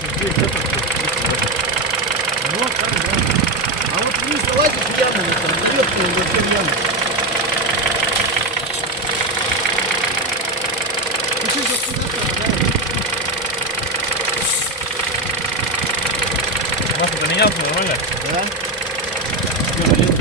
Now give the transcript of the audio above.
Здесь это вот там, да. А вот вниз залазишь в яму, вот там, верхнюю, вот эту яму. Ты же сюда, Масло поменялся, нормально? да? Да?